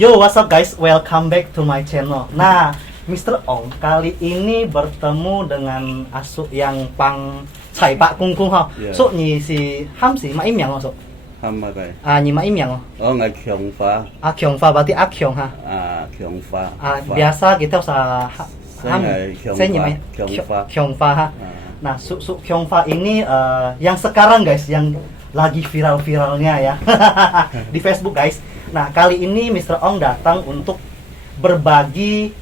Yo, what's up guys? Welcome back to my channel. Nah, Mr. Ong kali ini bertemu dengan Asu yang pang cai pak kung kung ha. Yeah. So, ni si Ham si Ma Im Yang so. Ham mà cái Ni Ma Im Yang. ngày Kyong Fa Kyong Fa berarti Kyong ha. Kyong Fa Biasa kita usah Ham. Saya ni Ma Kyong Fa Kyong Fa ha. Nah, Su Kyong Fa ini yang sekarang guys, yang lagi viral-viralnya ya di Facebook guys. Nah, kali ini Mr. Ong datang untuk berbagi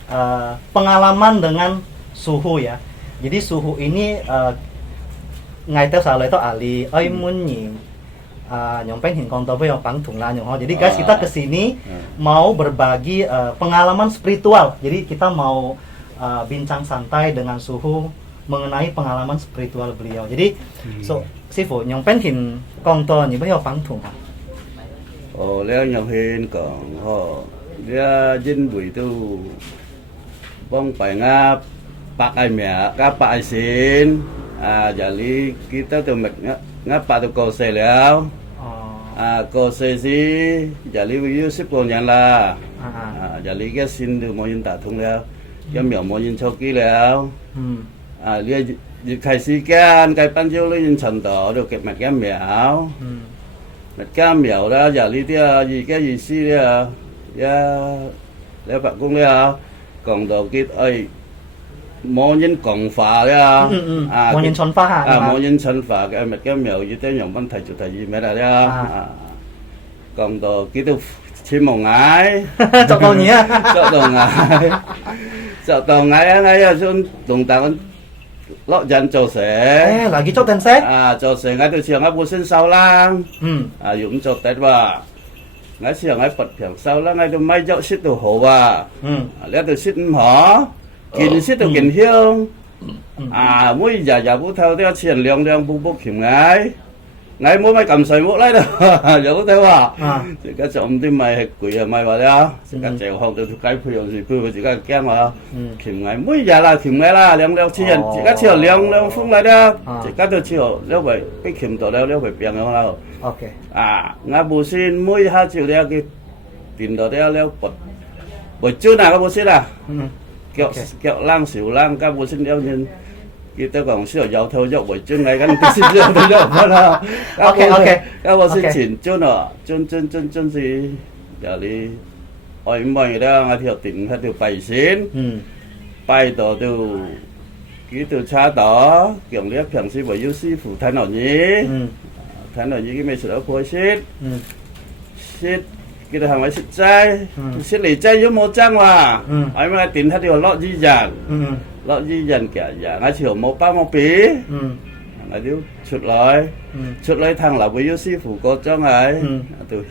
pengalaman dengan suhu ya. Jadi suhu ini ngay theo salah itu ali oi mun nhìn nyong pengen konto yang pang tung lah nyong. Jadi guys, kita kesini mau berbagi pengalaman spiritual. Jadi kita mau bincang santai dengan suhu mengenai pengalaman spiritual beliau. Jadi so Sifu nyong pengen konto như bây giờ pang tung ha. Leo nhong hin còn dia jin buổi tu bong phải ngap pak ai mẹ các pak ai xin jadi kita tu ngap pak tu kau se leo kau se si jadi view sip kau yang lah jadi cái xin tu mau yin ta thung leo cái miệng mau yin chau kí leo dia khai si cái pan chiếu lên trần đó được kẹp mặt cái mèo mặt cái mèo đó giờ lý tia gì cái gì si tia để bạn cũng leo còn đầu kia ơi mô nhân cộng phà đấy mô nhân chọn phá ha mô nhân chọn phà cái mặt cái mèo như thế nhộng văn thầy chủ thầy gì mấy là đấy còn đầu kia tôi chim mồng ngái cho tao nhé cho tao ngái ngay ở trên đồng tàng lọ dần trầu sẻ lagi chốt tên xét trầu sẻ ngay từ chiều ngay buổi sinh sau lang dùng trầu tết vào ngay chiều ngay bật phẳng sau lang ngay từ mai dạo xít từ hồ vào lẽ từ xít hỏ kín xít từ kín hiêu mỗi giờ bố theo theo chiền liang liang bố bố kiểm ngay mỗi mai cầm sợi mũ lấy đâu giờ bố theo à chỉ cái chồng thì mày quỷ mày vào đấy chỉ cái chèo hông từ cái phiêu gì phiêu chỉ cái kem mà kiểm ngay mỗi giờ là kiểm ngay là liang liang chiền chỉ cái chiều liang liang phun lại đó chỉ cái từ chiều liang vậy cái kiểm tổ liang vậy biển không nào ok ngay bố xin mỗi hai chiều liang cái tiền đó liang bật buổi trưa nào các bố xin kẹo lang xỉu lang các bố xin đeo nhìn kita còn sửa giàu theo dọc buổi trưa ngày gần xin giàu theo dọc mà nào ok các bố xin chỉnh chút nữa chân gì giờ đi ôi mọi người đang theo tỉnh theo từ bảy xin bảy tổ từ ký từ cha đó kiểu liếc phẳng si bởi yêu si phủ thái nọ nhí cái mấy sự đó khối xít kita hàng máy xịt chay xịt lì chay với một trang mà anh mà tìm thấy điều lọ di dàn cả giả ngay chiều một ba một pí ngay điếu chuột lối thằng là với yêu si phủ có cho ngay từ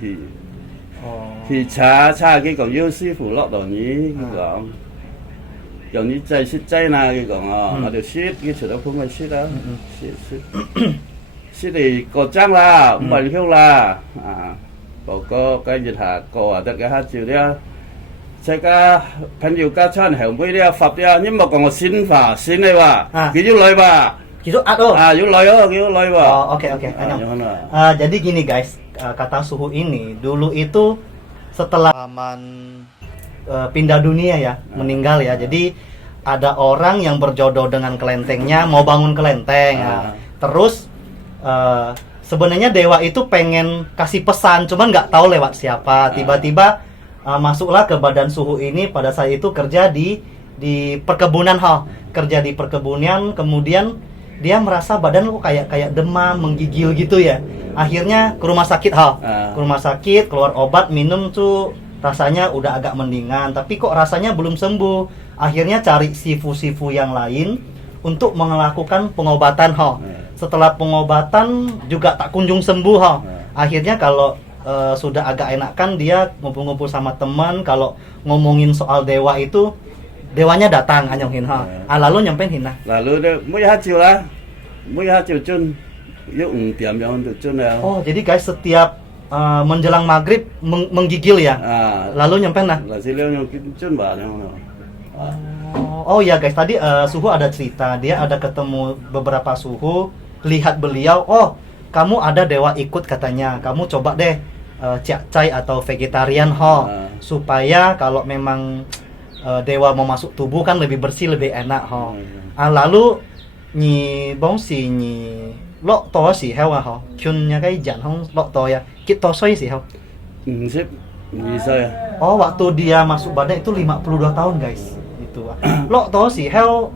thì cha cái còn yêu si phủ lọ đỏ nhí cái còn như chay xịt chay na cái còn nó được xịt cái chuyện đó không phải xịt đó xịt thì có trang là bảy hiếu là có cái gì hả có tất cả hai chiều đấyใ个朋友家餐係每啲發啲因為講個先法先嚟話幾多來吧幾多有來吧oke jadi gini guys, kata suhu ini dulu itu setelah pindah dunia ya, meninggal ya, jadi ada orang yang berjodoh dengan kelentengnya, mau bangun kelenteng terus sebenarnya dewa itu pengen kasih pesan cuman nggak tahu lewat siapa, tiba-tiba masuklah ke badan suhu ini. Pada saat itu kerja di perkebunan kerja di perkebunan, kemudian dia merasa badan kok kayak demam, menggigil gitu ya. Akhirnya ke rumah sakit ke rumah sakit, keluar obat, minum tuh rasanya udah agak mendingan, tapi kok rasanya belum sembuh. Akhirnya cari sifu-sifu yang lain untuk melakukan pengobatan Setelah pengobatan juga tak kunjung sembuh Akhirnya kalau sudah agak enakan, dia ngumpul-ngumpul sama teman. Kalau ngomongin soal dewa itu, dewanya datang anyonghin lalu nyampein lalu mỗi hai chiều chun yuk tiam yang untuk chun ya. Jadi guys, setiap menjelang maghrib menggigil ya. Lalu nyampein ya guys, tadi suhu ada cerita, dia ada ketemu beberapa suhu, lihat beliau, kamu ada dewa ikut katanya, kamu coba deh ciacai atau vegetarian ho, supaya kalau memang dewa mau masuk tubuh kan lebih bersih, lebih enak ho. Lalu nyi bongsi nyi lok to si hewa ho, chunnya kai jan hong lok to ya, kit to soi si ho. Sip, bisa ya. Oh, waktu dia masuk badan itu 52 tahun guys. Itu. Lok to si heo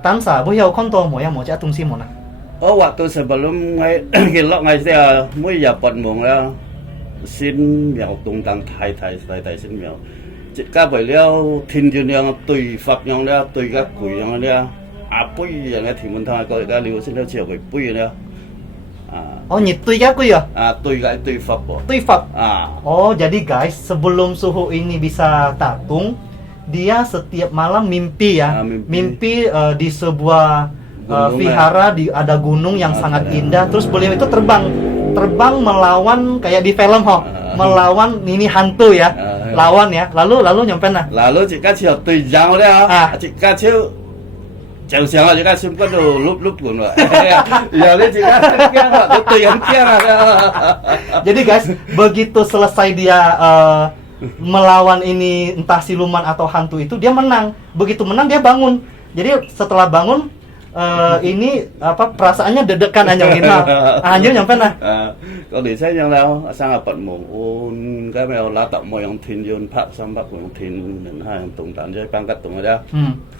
tansa bu heo konto mo ya mo cha tung si mo na. Oh, waktu sebelum ngai kilok ngai dia mới giờ bận mùng là xin miao tung tăng thay xin miao. Chỉ cả bởi leo thiên dương yang tùy Phật yang leo tùy các quỷ yang leo. Bui yang cái thì mình thay coi cái liều xin leo chiều cái bui leo. Oh, nhị tùy các quỷ à? Tùy Phật bộ. Tùy Phật. Oh, jadi guys, sebelum suhu ini bisa tatung, dia setiap malam mimpi ya. Mimpi di sebuah vihara ada gunung yang sangat indah. Terus beliau itu terbang melawan kayak di film ho, melawan ini hantu ya, lawan ya. Lalu nyampe nah. Lalu jika chiều tùy giang leo, jika chiều chèo xiang là jika xung quanh đồ lúc của nó. Ya dia jika kia họ tùy hắn kia là. Jadi guys, begitu selesai dia melawan ini entah siluman atau hantu itu, dia menang. Begitu menang dia bangun. Jadi setelah bangun ini apa perasaannya deg-degan anjing ini. Anjing nyampe nah. Còn để xem nào sang là bận mồm ôn cái mèo lá tọng mồi ông thiên dương pháp sang bắc ông thiên nên hai tùng tán chơi bang cắt tùng ở đó.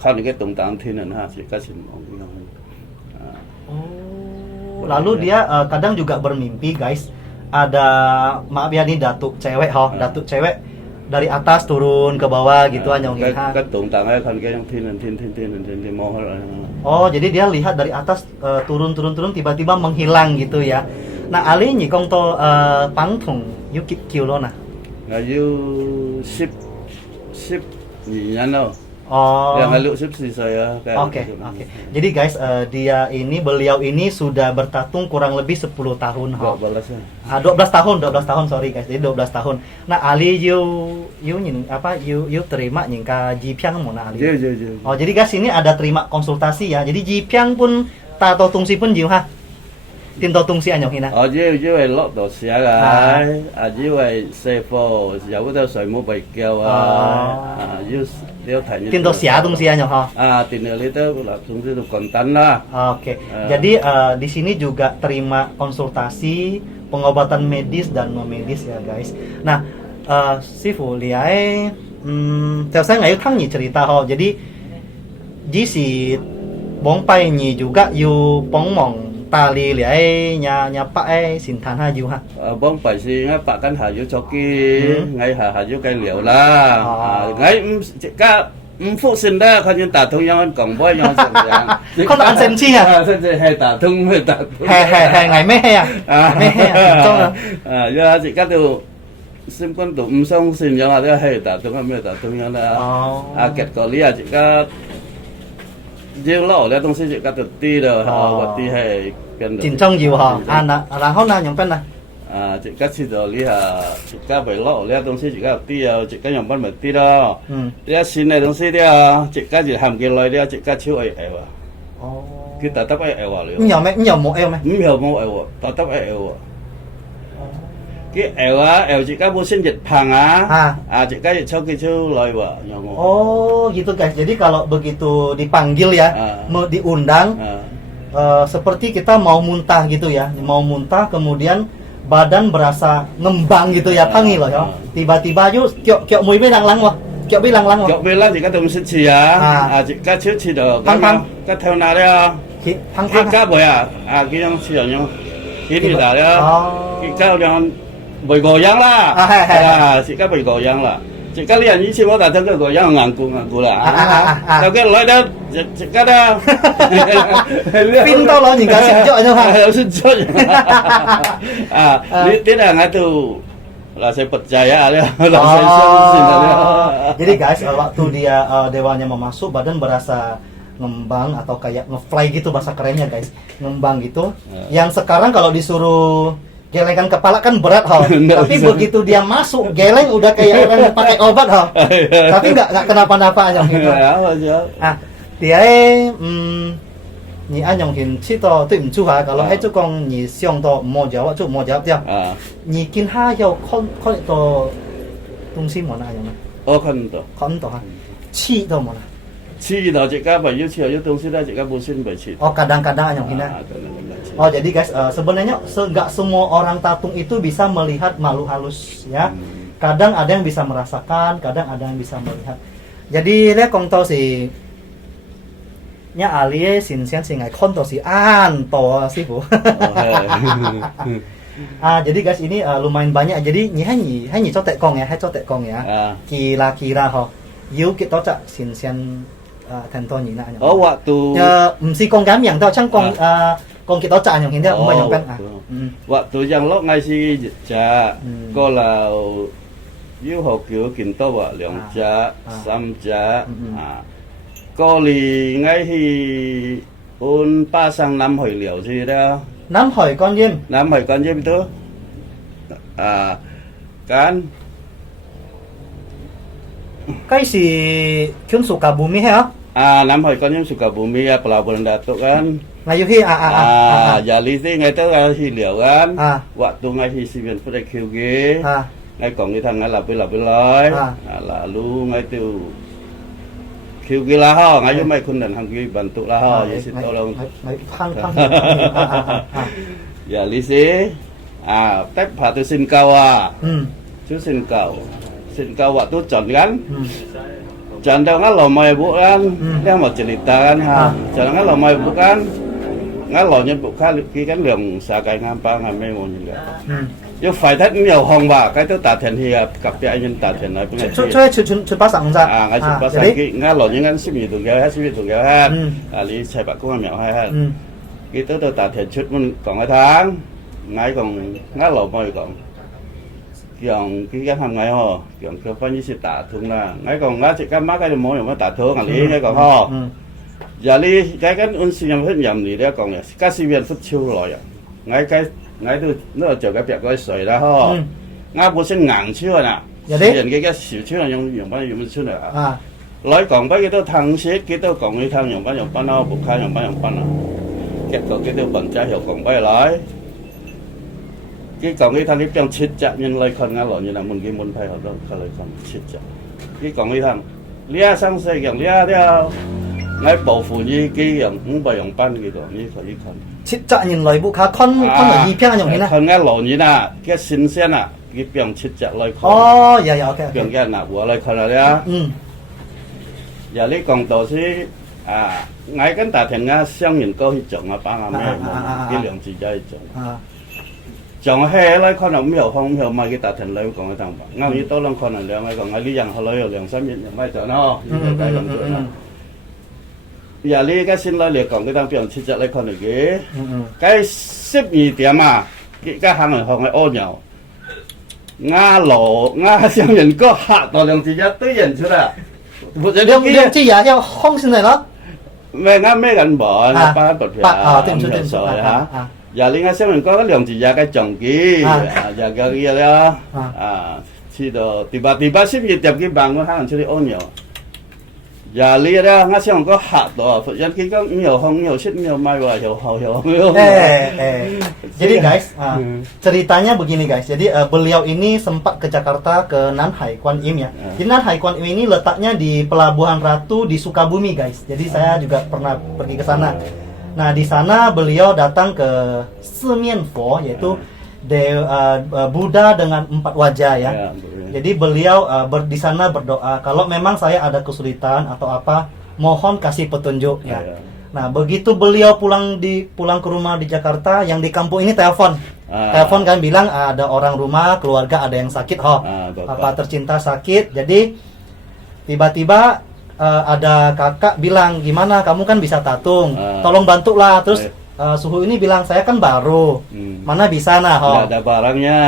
Còn những cái tùng tán thiên nên hai chỉ kasih ông. Oh, lalu dia kadang juga bermimpi guys. Ada maaf ya nih datuk cewek ho, datuk cewek dari atas turun ke bawah gitu anyong ha. Cái tùng tán ấy còn cái ông thiên mau. Oh, jadi dia lihat dari atas turun tiba-tiba menghilang gitu ya. Nah, Ali nhỉ công to bắn thùng yêu kill lo nè. Là yêu ship nhỉ nhắn đâu. Oh. Yang lalu ship sih saya. Oke. Jadi guys, beliau ini sudah bertatung kurang lebih 10 tahun. 12 tahun sorry guys. Jadi 12 tahun. Nah, Ali you terima nyingka Jipiang mau na Ali. Iya. Oh, jadi guys ini ada terima konsultasi ya. Jadi Jipiang pun tato tungsi pun jiu ha. Tin to tung si anyong hina. Chứ về lót đồ xía lại, chứ về xe phô, dạo cái tao sợi mua bày keo chứ đeo thành. Tin to xía tung si anyong ha. Tin ở đây tao là tung si tu kontan lah. Oke. Jadi di sini juga terima konsultasi, pengobatan medis dan non medis ya guys. Nah, Sifu liai, saya nggak tahu nih cerita ho. Jadi si Bong Pai nih juga yu pongmong tali liai nya pak xin than ha yu ha. Bong Pai si ngay pak kan hayu choki, ngay hayu cái liều la. Ngay cả phụ sinh đó coi như tả thông nhau còn bôi nhau sẵn sàng. Con ăn xem chi à? Xem hay tả thông. Hè ngày mấy hè à? Mấy hè à? Trong à? Giờ chỉ các điều xem con tụm xong xin nhau là hay tả thông hay tả thông nhau là kẹt có lý chỉ các riêng lỗ là东西chỉ các tự ti rồi và ti hay cần chính trong nhiều hả? Là hôm nay nhóm bên này. Chỉ các xin rồi lý chỉ các bảy lỗ là东西chỉ các ti chỉ các nhóm bên mới ti đó. Để xin này东西đi chỉ các chỉ hàm cái lời đi chỉ các chiếu ai à. Cái tả tấp ai à liền. Nhiều một eo mày. Nhiều một eo, tả tấp ai eo. Cái eo chỉ các bố sinh dịch phẳng chỉ các cho cái chiếu lời vợ. Oh gitu guys, jadi kalau begitu dipanggil ya, mau diundang, seperti kita mau muntah gitu ya, mau muntah kemudian badan berasa ngembang gitu ya, pangi loh ya. Tiba-tiba yuk kiok mui bilang lang wah, kiok bilang thì các đồng sinh chỉ chỉ các chiếu chỉ được các theo nào đấy cái các bồi cái yang chỉ là nhau cái gì đó cái các yang bồi gò yang là chỉ các bồi gò yang là chỉ các liền như chỉ có tại cái gò yang ngang cù là đâu cái loại đó chỉ các đó pin to lo nhìn cả xin chọi nhau ha xin chọi ini là ngay từ lah saya percaya ya. Jadi guys, waktu dia dewanya mau masuk, badan berasa ngembang atau kayak ngefly gitu bahasa kerennya guys, ngembang gitu. Yang sekarang kalau disuruh gelengkan kepala kan berat tapi begitu dia masuk geleng udah kayak orang pakai obat tapi nggak kenapa-napa aja gitu. Dia 你按用hin去到对唔住哈kalau hai 就讲你想到冇jawab就冇jawab dia 你跟他要看到东西冇那样呢我看到哈去到冇呢去到这个朋友去有东西lah这个不信不去 oh kadang-kadang yang hina oh jadi guys sebenarnya enggak semua orang tatung itu bisa melihat makhluk halus ya kadang ada yang bisa merasakan kadang ada yang bisa melihat jadi dia kong tau si nya ali sin sian si ngai kon to si an to si bu jadi guys ini lumayan banyak jadi nyi cotek kong ya cotek kong ya kira-kira ho yu kita cak sin sian tentu nyi na oh waktu si kong kami yang tau chang kong kong kita cak yang hindia banyak kan waktu yang lo ngai si ja có là yêu học kiểu kiến tố và lượng giá, xăm giá, có lì ngay thì ôn 3 sang năm hồi liệu gì đó. Năm hồi con diêm. Năm hồi con diêm itu, kan. Cái si Kyun Sukabumi hả? Năm hồi con diêm Sukabumi pelabuhan Datuk kan. Ngayu hi jadi sih ngay tới thì liệu kan. Waktu ngay thì si Viên Phật kêu ghê. Ngay còn cái thằng ngay là bây lối là lu ngay từ kêu kia là ho ngay cho mày kun dan hang kia bantu lah ho jadi situ long ya li si tép phá từ xin cao chú xin cao waktu chọn kan chọn đâu ngay lò mày bu kan dia mau cerita kan chọn ngay lò mày bu kan ngay lò nhân bu khác kia kan lượng xa cái ngam pa ngam mê môn như vậy chứ phải thắt nhiều hồng và cái thứ tạt thiền thì cặp cái anh nhân tạt thiền nói bên này chuyện ba sáng ra ngay chuyện ba sáng cái ngay lò những anh xí mì tụi kéo hết lý chạy bạc cũng mèo hay cái thứ tạt thiền chút mình còn cái tháng ngay còn ngay lò mồi còn cái hàng ngày ho cái bao nhiêu sự tạt thương là ngay còn ngay chỉ cái mắc cái mồi mà tạt thương lý ngay còn ho giờ lý cái ôn sinh nhầm hết nhầm gì đấy còn cái sinh viên xuất chiêu rồi ngay từ nó chờ cái cái sợi ra ho ngay bữa sinh ngang chưa nè hiện cái xỉu chưa là dùng bao nhiêu chưa nè nói còn mấy cái đó thằng xếp cái đó còn cái thằng dùng bao nó buộc khai dùng bao nó cái còn cái đó bằng trái hiệu còn bao nói cái còn cái thằng cái trong chết chặt nhân lời con ngay như là mình cái môn phải học đâu cái lời con chết chặt cái còn cái thằng lia sang xe kiểu lia theo ngay bộ phụ như cái cũng phải dùng ban cái đó như phải con chết chặt nhìn lời bu khá con ở gì phiang như thế con ngay lỗ như nè cái xin xe nè cái biển chết chặt lời con dạ ok biển cái nè của lời con rồi đó giờ lấy còn tổ sĩ ngay cái tài thiền nga sang nhìn câu thì chọn mà ba ngày cái lượng chỉ chơi chọn hè lấy con nào không hiểu mà cái tài thiền lấy còn cái thằng ngay như tôi làm con này ngay còn ngay lý rằng họ lấy lượng sớm nhìn mai chọn nó cái còn tuổi nó giờ lý cái xin lấy liền còn cái thằng biển chết chặt lấy con này cái xếp nhị điểm cái hàng này họ ngay ô nhau nga lộ nga sang nhìn có hạ tổ lượng chỉ cho tới nhìn chưa là lượng chỉ giá theo không xin này đó mẹ ngã mẹ gần bỏ nó ba bật tiền rồi hả giờ liên ngã xem mình có cái lượng chỉ giá cái chồng kia giờ cái kia đó chỉ đồ thì ba xếp gì tập cái bằng của hàng chơi đi ô nhiều giờ liên đó ngã xem mình có hạ tổ phật dân khi có nhiều không nhiều xếp nhiều mai và hiểu jadi guys ceritanya begini guys jadi beliau ini sempat ke Jakarta ke Nan Hai Kwan Im ya jadi Nan Hai Kwan Im ini letaknya di Pelabuhan Ratu di Sukabumi guys jadi saya juga pernah pergi ke sana nah di sana beliau datang ke Semien Fo yaitu Buddha dengan 4 wajah ya jadi beliau di sana berdoa kalau memang saya ada kesulitan atau apa mohon kasih petunjuk ya nah begitu beliau pulang ke rumah di Jakarta yang di kampung ini telepon kan bilang ada orang rumah keluarga ada yang sakit apa tercinta sakit jadi tiba-tiba ada kakak bilang gimana kamu kan bisa tatung tolong bantulah terus suhu ini bilang saya kan baru mana bisa nggak ada barangnya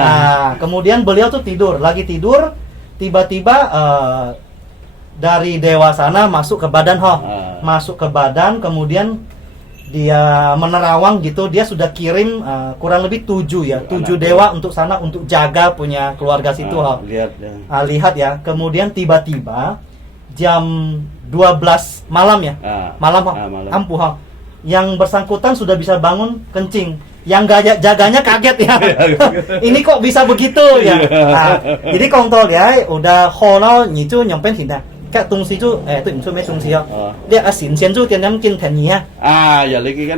kemudian beliau tuh lagi tidur tiba-tiba dari dewa sana masuk ke badan masuk ke badan kemudian dia menerawang gitu dia sudah kirim kurang lebih 7 dewa untuk sana untuk jaga punya keluarga situ lihat ya kemudian tiba-tiba jam 12 malam ya malam ampuh yang bersangkutan sudah bisa bangun kencing, yang jaganya kaget ya. Ini kok bisa begitu ya. Nah, jadi kontrol ya, udah holo ni tu nyampe hinda. Các tung sĩ chú, tôi không biết mấy tung sĩ không? Đây là xịn xịn chú tiền nhắm kinh thần nhỉ? Giờ lấy cái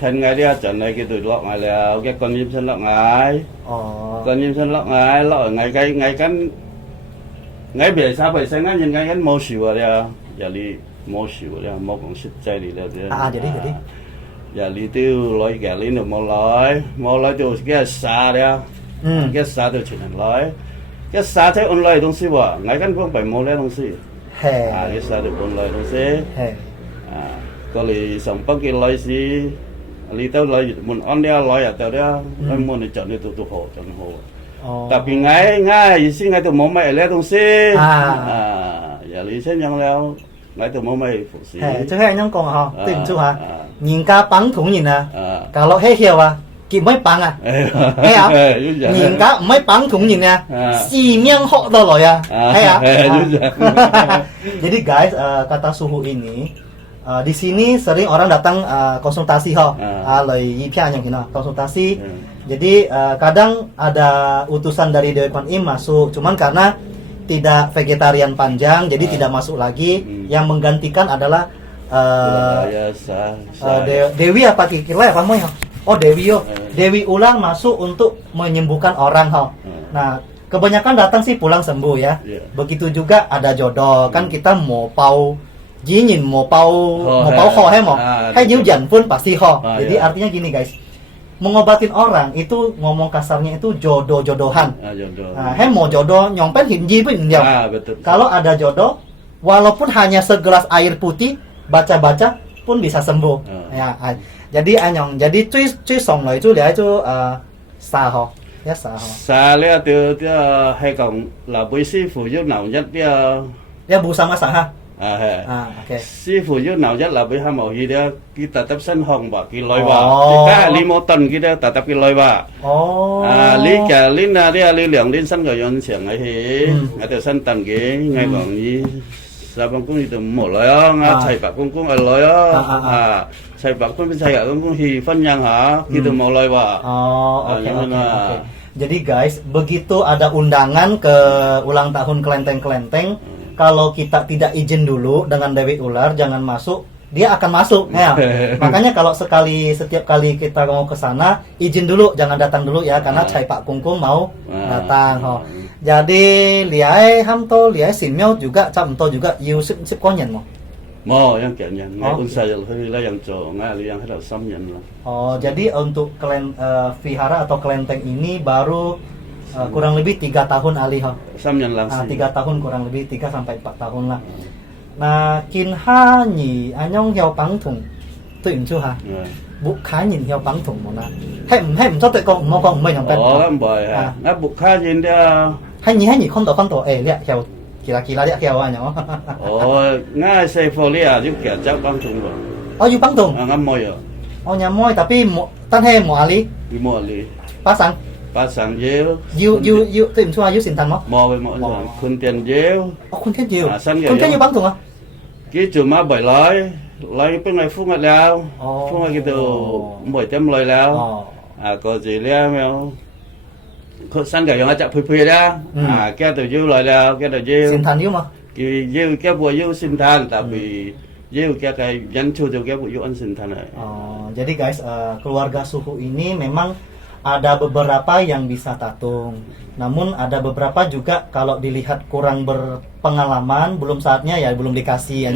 thần ngày đi trận này cái tuổi lọ ngày là cái con nhím sân lọ ngày, con nhím sân lọ ngày lọ ngày ngày bể sao bể sáng ngày ngày mô xỉu à, giờ đi mô xỉu à, mô cũng xịt chay đi là jadi. giờ đi tiêu lối cái lý được mô lối tiêu cái xa đấy, cái xa tiêu chuyện lối. Cái xa thế online东西哇，ngày căn cũng phải mua lấy东西，cái xa được online东西，có lì sống bắc cái loại gì, lì tao loại muốn ăn đeo loại à tao đeo, phải mua để chọn để tụ hộ chọn hộ. Tapi ngày gì ngày tụi mua mày lấy东西, giờ lì xem nhang leo, ngày tụi mua mày phụ sĩ. Chứ hay nhang còn hả? Tìm chú hả? Nhìn cá bắn thủng nhìn à, cả lọ hết hiểu à? Kịp mấy bắn à? Hay hả? Nhìn cá mấy bắn thủng nhìn nè, xì miang họ đâu rồi à? Hay hả? Jadi guys, kata suhu ini di sini sering orang datang konsultasi lời Yipia yang kena konsultasi. Jadi kadang ada utusan dari Dewi Kwan Im masuk, cuman karena tidak vegetarian panjang, jadi tidak masuk lagi. Yang menggantikan adalah Dewi apa kira apa mau ya? Oh Dewi yo, Dewi Ulang masuk untuk menyembuhkan orang Nah kebanyakan datang sih pulang sembuh ya. Begitu juga ada jodoh kan kita mau pau jinin mau pau ho hay hujan pun pasti Jadi artinya gini guys, mengobatin orang itu ngomong kasarnya itu jodoh-jodohan. Mau jodoh nyompen hinji pun kalau ada jodoh walaupun hanya segelas air putih baca-baca pun bisa sembuh. Jadi anyong, jadi cuy song lời chú để chú xa ya xa xa lẽ từ hay còn là với sư phụ giúp nào nhất ya bu sama sa ha. Okay. Sư phụ giúp nào nhất là với hai mẫu gì đó kita tập sân hồng và cái lôi ba cái limo tuần kia tập cái lôi ba lý cả lý na đi lý lượng lý sân cái yon xiang ấy thì ngày từ sân tuần cái ngày bằng gì sao bằng cũng đi từ một lối chạy bạc cũng ở lối saya bakun saya cũng hi phân yang gitu mau loi Pak. Okay. Jadi guys, begitu ada undangan ke ulang tahun kelenteng-kelenteng, kalau kita tidak izin dulu dengan Dewi Ular jangan masuk, dia akan masuk ya. Makanya kalau setiap kali kita mau ke sana, izin dulu, jangan datang dulu ya karena Cai Pak Kungkung mau datang. Jadi liai hamto, liai simyo juga, camto juga, sip konyen mau. Mau yang kayaknya, pun saya lah yang cowok, yang harus samyan lah. Jadi untuk vihara atau kelenteng ini baru kurang lebih 3 tahun Ali Samyan langsung. 3 tahun kurang lebih 3 sampai 4 tahun lah. Nah, kinha ni anyong hiao pangtung, tu im chu ha. Buk khai nhìn hiao pangtung mo na. Hem cho tự con mo con mình không cần. Em bồi ha. Ngáp buk khai nhìn dia. Hay nhỉ con tổ lia hiao kira dia hiao anh Ngay xe folia giúp kẻ chắc băng thùng rồi. Yêu băng thùng. Ngắm môi rồi. Nhà môi tapi tan he mo ali. Đi mo ali. Pasang dêu. You tìm cho you xin tan mo. Mo với mo rồi. Kun tiền dêu. Kun tiền dêu. Kun tiền you băng thùng à? Cái cuma bảy lối bên này phun ngặt leo. Phun ngặt gitu bảy tem lối leo. Có gì leo mèo. Sân cái yang ajak pui dah. Cái tu you lối leo, cái tu you. Xin tan you mà. Cái buat you xin tan, tapi you cái yang cu tu cái buat you an xin tan. Jadi guys, keluarga suhu ini memang ada beberapa yang bisa tatung. Namun ada beberapa juga kalau dilihat kurang berpengalaman, belum saatnya ya belum dikasih.